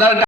அதனால